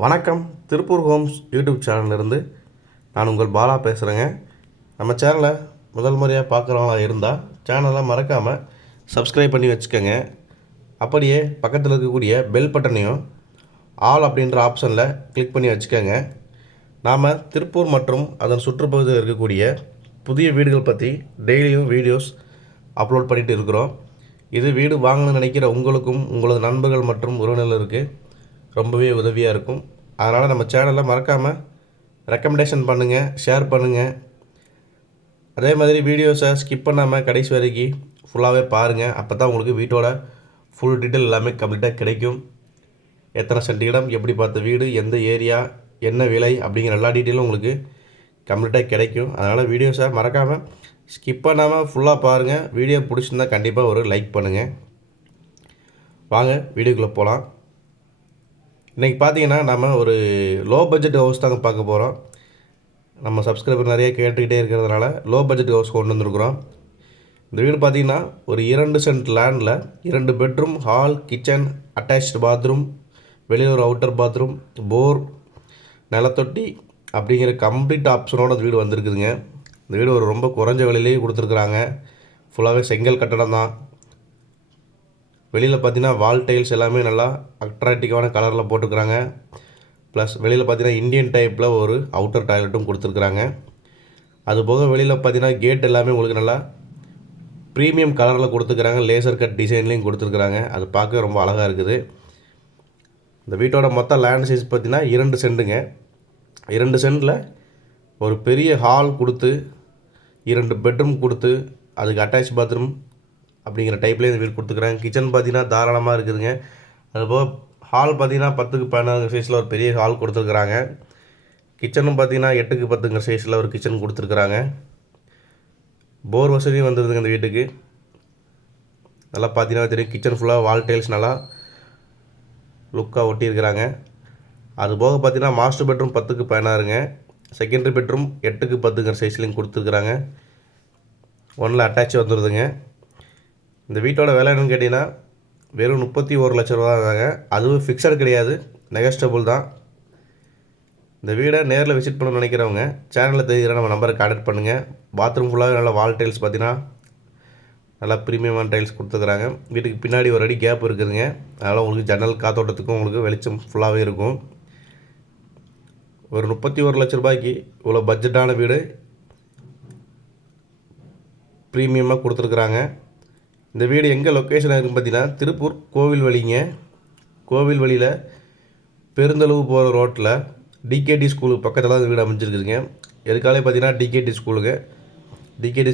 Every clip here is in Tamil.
வணக்கம். திருப்பூர் ஹோம்ஸ் யூடியூப் சேனல்லேருந்து நான் உங்கள் பாலா பேசுகிறேங்க. நம்ம சேனலை முதல் முறையாக பார்க்குறவங்களா இருந்தால் சேனலை மறக்காமல் சப்ஸ்கிரைப் பண்ணி வச்சுக்கோங்க. அப்படியே பக்கத்தில் இருக்கக்கூடிய பெல் பட்டனையும் ஆல் அப்படின்ற ஆப்ஷனில் கிளிக் பண்ணி வச்சுக்கோங்க. நாம் திருப்பூர் மற்றும் அதன் சுற்றுப்பகுதியில் இருக்கக்கூடிய புதிய வீடுகள் பற்றி டெய்லியும் வீடியோஸ் அப்லோட் பண்ணிகிட்டு இருக்கிறோம். இது வீடு வாங்கணும்னு நினைக்கிற உங்களுக்கும் உங்களது நண்பர்கள் மற்றும் உறவினர்களுக்கு ரொம்பவே உதவியாக இருக்கும். அதனால் நம்ம சேனலை மறக்காமல் ரெக்கமெண்டேஷன் பண்ணுங்கள், ஷேர் பண்ணுங்கள். அதே மாதிரி வீடியோஸை ஸ்கிப் பண்ணாமல் கடைசி வரைக்கும் ஃபுல்லாகவே பாருங்கள். அப்போ தான் உங்களுக்கு வீட்டோட ஃபுல் டீட்டெயில் எல்லாமே கம்ப்ளீட்டாக கிடைக்கும். எத்தனை சென்ட் இடம், எப்படி பார்த்த வீடு, எந்த ஏரியா, என்ன விலை அப்படிங்கிற எல்லா டீட்டெயிலும் உங்களுக்கு கம்ப்ளீட்டாக கிடைக்கும். அதனால் வீடியோஸை மறக்காமல் ஸ்கிப் பண்ணாமல் ஃபுல்லாக பாருங்கள். வீடியோ பிடிச்சிருந்தா கண்டிப்பாக ஒரு லைக் பண்ணுங்கள். வாங்க வீடியோக்குள்ளே போகலாம். இன்றைக்கி பார்த்தீங்கன்னா நம்ம ஒரு லோ பட்ஜெட் ஹவுஸ் தாங்க பார்க்க போகிறோம். நம்ம சப்ஸ்கிரைபர் நிறைய கேட்டுக்கிட்டே இருக்கிறதுனால லோ பட்ஜெட் ஹவுஸ் கொண்டு வந்துருக்குறோம். இந்த வீடு பார்த்திங்கன்னா ஒரு 2 சென்ட் லேண்டில் 2 bedroom, hall, kitchen, attached bathroom, வெளியில் ஒரு அவுட்டர் பாத்ரூம், போர், நிலத்தொட்டி அப்படிங்கிற கம்ப்ளீட் ஆப்ஷனோட இந்த வீடு வந்திருக்குதுங்க. இந்த வீடு ஒரு ரொம்ப குறைஞ்ச விலையிலேயே கொடுத்துருக்குறாங்க. ஃபுல்லாகவே செங்கல் கட்டடம் தான். வெளியில் பார்த்தீங்கன்னா வால் டைல்ஸ் எல்லாமே நல்லா அட்ராக்டிவான கலரில் போட்டுருக்குறாங்க. ப்ளஸ் வெளியில் பார்த்தீங்கன்னா இந்தியன் டைப்பில் ஒரு அவுட்டர் டாய்லெட்டும் கொடுத்துருக்குறாங்க. அதுபோக வெளியில் பார்த்தீங்கன்னா கேட் எல்லாமே உங்களுக்கு நல்லா ப்ரீமியம் கலரில் கொடுத்துருக்குறாங்க. லேசர் கட் டிசைன்லேயும் கொடுத்துருக்குறாங்க. அது பார்க்க ரொம்ப அழகாக இருக்குது. இந்த வீட்டோட மொத்த லேண்ட் சைஸ் பார்த்தீங்கன்னா 2 சென்ட்டுங்க. 2 சென்ட்டில் ஒரு பெரிய ஹால் கொடுத்து 2 பெட்ரூம் கொடுத்து அதுக்கு அட்டாச் பாத்ரூம் அப்படிங்கிற டைப்லேயே இந்த வீடு கொடுத்துக்குறாங்க. கிச்சன் பார்த்தீங்கன்னா தாராளமாக இருக்குதுங்க. அதுபோக ஹால் பார்த்தீங்கன்னா 10க்கு 16 சைஸில் ஒரு பெரிய ஹால் கொடுத்துருக்குறாங்க. கிச்சனும் பார்த்தீங்கன்னா 8க்கு 10ங்கிற சைஸில் ஒரு கிச்சன் கொடுத்துருக்குறாங்க. போர் வசதியும் வந்துடுதுங்க இந்த வீட்டுக்கு. நல்லா பார்த்தீங்கன்னா தெரியும், கிச்சன் ஃபுல்லாக வால் டைல்ஸ் நல்லா லுக்காக ஒட்டியிருக்கிறாங்க. அதுபோக பார்த்தீங்கன்னா மாஸ்டர் பெட்ரூம் 10க்கு 16ங்க. செகண்டரி பெட்ரூம் 8க்கு 10ங்கிற சைஸ்லையும் கொடுத்துருக்குறாங்க. ஒன்றில் அட்டாச் வந்துடுதுங்க. இந்த வீட்டோட விலை என்னன்னு கேட்டிங்கன்னா வெறும் 31 லட்ச ரூபா தாங்க. அதுவும் ஃபிக்ஸட் கிடையாது, நெகஸ்டபுள் தான். இந்த வீடை நேரில் விசிட் பண்ணணும்னு நினைக்கிறவங்க சேனலில் தெரிகிற நம்ம நம்பரை கான்டாக்ட் பண்ணுங்கள். பாத்ரூம் ஃபுல்லாகவே நல்லா வால் டைல்ஸ் பார்த்தீங்கன்னா நல்லா ப்ரீமியமான டைல்ஸ் கொடுத்துருக்குறாங்க. வீட்டுக்கு பின்னாடி ஒரு அடி கேப் இருக்குதுங்க. அதனால் உங்களுக்கு ஜன்னல் காத்தோட்டத்துக்கும் உங்களுக்கு வெளிச்சம் ஃபுல்லாகவே இருக்கும். ஒரு 31 லட்ச ரூபாய்க்கு இவ்வளோ பட்ஜெட்டான வீடு ப்ரீமியமாக கொடுத்துருக்குறாங்க. இந்த வீடு எங்கே லொக்கேஷன் இருக்குன்னு பார்த்தீங்கன்னா திருப்பூர் கோவில் வழிங்க. கோவில் வழியில் பெருந்தளவு போகிற ரோட்டில் டிகேடி ஸ்கூலுக்கு பக்கத்தில் தான் இந்த வீடு அமைஞ்சிருக்குதுங்க. எதுக்காலே பார்த்தீங்கன்னா டிகேடி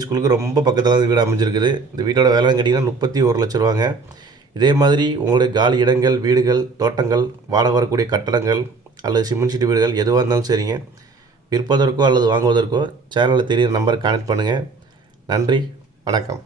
ஸ்கூலுக்கு ரொம்ப பக்கத்தில் தான் இந்த வீடு அமைஞ்சிருக்குது. இந்த வீட்டோட விலைன்னு கேட்டிங்கன்னா 31 லட்ச ரூபாங்க. இதே மாதிரி உங்களுடைய காலி இடங்கள், வீடுகள், தோட்டங்கள், வாடகை வரக்கூடிய கட்டடங்கள் அல்லது சிமெண்ட் சீட்டு வீடுகள் எதுவாக இருந்தாலும் சரிங்க, விற்பதற்கோ அல்லது வாங்குவதற்கோ சேனலில் தெரிகிற நம்பரை கான்டாக்ட் பண்ணுங்கள். நன்றி, வணக்கம்.